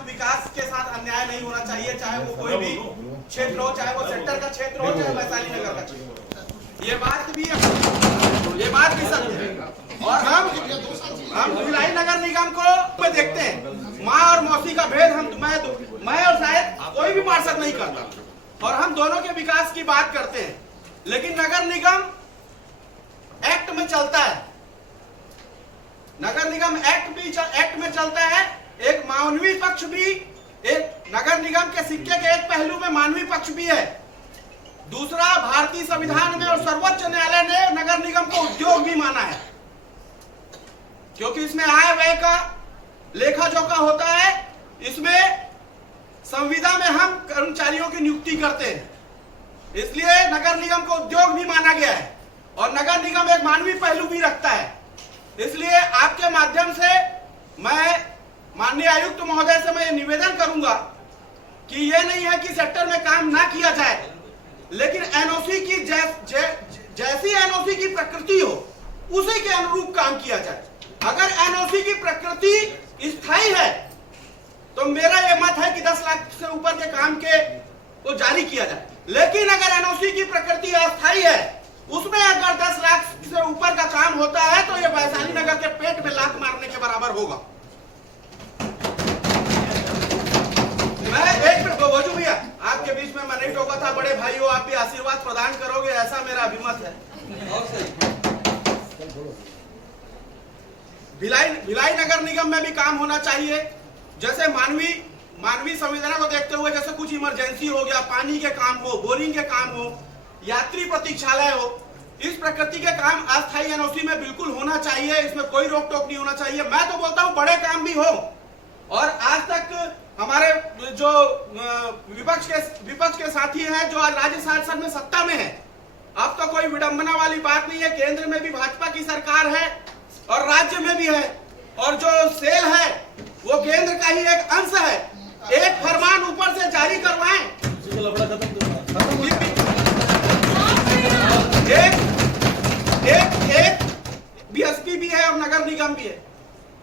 विकास के साथ अन्याय नहीं होना चाहिए, चाहे वो कोई भी क्षेत्र हो, चाहे वो सेक्टर का क्षेत्र हो, चाहे वैशाली नगर का क्षेत्र हो। ये बात भी सत्य है। और हम भिलाई नगर निगम को देखते हैं, माँ और मौसी का भेद मैं और शायद कोई भी पार्षद नहीं करता, और हम दोनों के विकास की बात करते हैं। लेकिन नगर निगम एक्ट में चलता है, नगर निगम एक्ट में चलता है। एक मानवीय पक्ष भी, एक नगर निगम के सिक्के के एक पहलू में मानवीय पक्ष भी है। दूसरा, भारतीय संविधान में और सर्वोच्च न्यायालय ने नगर निगम को उद्योग भी माना है, क्योंकि इसमें आय व्यय का लेखा जोखा होता है। इसमें संविदा में हम कर्मचारियों की नियुक्ति करते हैं, इसलिए नगर निगम को उद्योग भी माना गया है। और नगर निगम एक मानवीय पहलू भी रखता है। इसलिए आपके माध्यम से मैं माननीय आयुक्त महोदय से मैं ये निवेदन करूंगा कि ये नहीं है कि सेक्टर में काम ना किया जाए, लेकिन एनओसी की जैसी एनओसी की प्रकृति हो उसी के अनुरूप काम किया जाए। अगर एनओसी की प्रकृति स्थायी है तो मेरा ये मत है कि 10 लाख से ऊपर के काम के को जारी किया जाए। लेकिन अगर एनओसी की प्रकृति अस्थायी है, उसमें अगर 10 लाख से ऊपर का काम होता है तो ये वैशाली नगर के पेट में लात मारने के बराबर होगा। मैं एक मिनट भोजू भैया, आपके बीच में मैं नहीं टोका था। बड़े भाइयों, आप भी आशीर्वाद प्रदान करोगे, ऐसा मेरा अभिमत है। भिलाई नगर निगम में भी काम होना चाहिए। जैसे मानवीय संवेदना को देखते हुए, जैसे कुछ इमरजेंसी हो गया, पानी के काम हो, बोरिंग के काम हो, यात्री प्रतीक्षालय हो, इस प्रकृति के काम अस्थायी एनओसी में बिल्कुल होना चाहिए। इसमें कोई रोक टोक नहीं होना चाहिए। मैं तो बोलता हूं बड़े काम भी हो। और आज तक हमारे जो विपक्ष के साथी हैं, जो आज राज्य संसद में सत्ता में है, अब तो कोई विडंबना वाली बात नहीं है। केंद्र में भी भाजपा की सरकार है और राज्य में भी है, और जो सेल है वो केंद्र का ही एक अंश है। एक फरमान ऊपर से जारी करवाएं, एक बीएसपी भी है और नगर निगम भी है,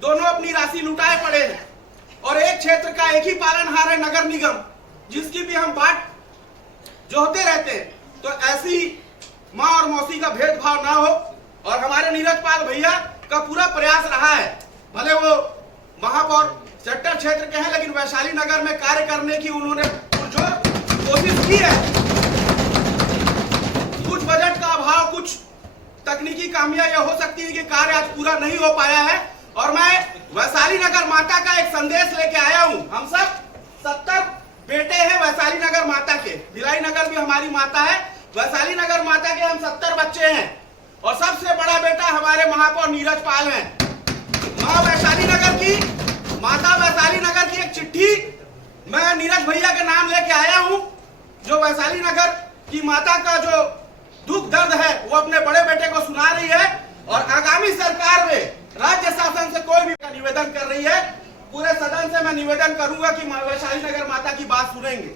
दोनों अपनी राशि लुटाए पड़े हैं। और एक क्षेत्र का एक ही पालनहार है नगर निगम, जिसकी भी हम बात जोहते रहते हैं। तो ऐसी माँ और मौसी का भेदभाव ना हो। और हमारे नीरज पाल भैया का पूरा प्रयास रहा है, भले वो महापौर सेक्टर क्षेत्र के हैं, लेकिन वैशाली नगर में कार्य करने की उन्होंने जो कोशिश की है। कुछ बजट का अभाव, कुछ तकनीकी खामियां ये हो सकती है कि कार्य आज पूरा नहीं हो पाया है। और मैं वैशाली नगर माता का एक संदेश लेके आया हूं। हम सब 70 बेटे हैं वैशाली नगर माता के। भिलाई नगर भी हमारी माता है, वैशाली नगर माता के हम 70 बच्चे हैं। और सबसे बड़ा बेटा हमारे महापौर नीरज पाल हैं। माँ वैशाली नगर की, माता वैशाली नगर की एक चिट्ठी मैं नीरज भैया के नाम लेके आया हूं, जो वैशाली नगर की माता का जो दुख दर्द है वो अपने बड़े बेटे को सुना रही है। और आगामी सरकार में राज्य शासन से कोई भी निवेदन कर रही है, पूरे सदन से मैं निवेदन करूंगा कि वैशाली नगर माता की बात सुनेंगे।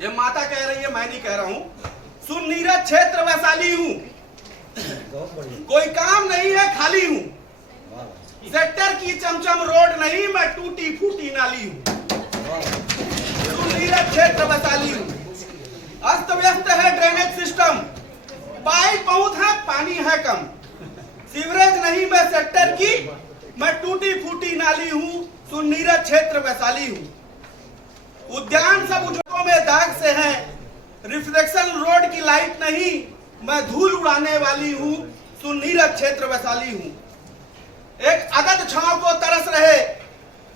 ये माता कह रही है, मैं नहीं कह रहा हूं। सुन नीरज, क्षेत्र वैशाली हूं, कोई काम नहीं है, खाली हूं। सेक्टर की चमचम रोड नहीं, मैं टूटी फूटी नाली हूं। सुन नीरज, क्षेत्र वैशाली हूं। अस्त व्यस्त है ड्रेनेज सिस्टम, पाइप बहुत है, पानी है कम। सीवरेज नहीं मैं सेक्टर की, मैं टूटी फूटी नाली हूं। सुन नीरज, क्षेत्र वैशाली हूं। उद्यान सब उजड़ों में दाग से है, रिफ्लेक्शन रोड की लाइट नहीं, मैं धूल उड़ाने वाली हूं। सुन नीरज, क्षेत्र वैशाली हूं। एक अदद छांव को तरस रहे,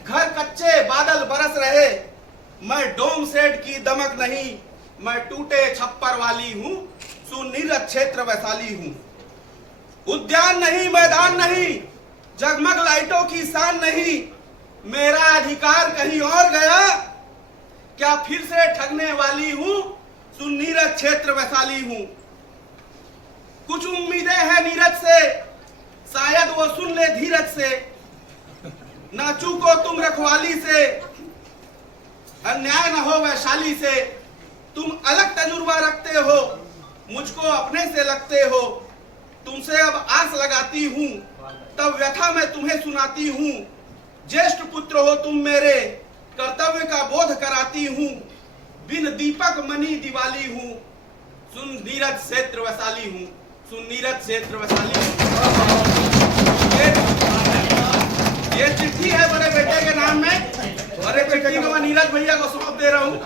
घर कच्चे बादल बरस रहे, मैं डोम सेट की दमक नहीं, मैं टूटे छप्पर वाली हूं। सुन नीरज, क्षेत्र वैशाली हूं। उद्यान नहीं, मैदान नहीं, जगमग लाइटों की शान नहीं, मेरा अधिकार कहीं और गया, क्या फिर से ठगने वाली हूं। सुन नीरज, क्षेत्र वैशाली हूं। कुछ उम्मीदें हैं नीरज से, शायद वो सुन ले धीरज से, ना चूको तुम रखवाली से, अन्याय न हो वैशाली से। तुम अलग तजुर्बा रखते हो, मुझको अपने से लगते हो, तुमसे अब आस लगाती हूँ, तब व्यथा मैं तुम्हें सुनाती हूँ। ज्येष्ठ पुत्र हो तुम मेरे, कर्तव्य का बोध कराती हूँ। बिन दीपक मनी दिवाली हूँ, सुन नीरज क्षेत्र वैशाली हूँ, सुन नीरज क्षेत्र वैशाली हूँ। ये चिट्ठी है बड़े बेटे के नाम में, बड़े बेटे को मैं नीरज भैया को सौंप दे रहा हूँ।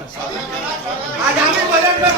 आगामी बजट में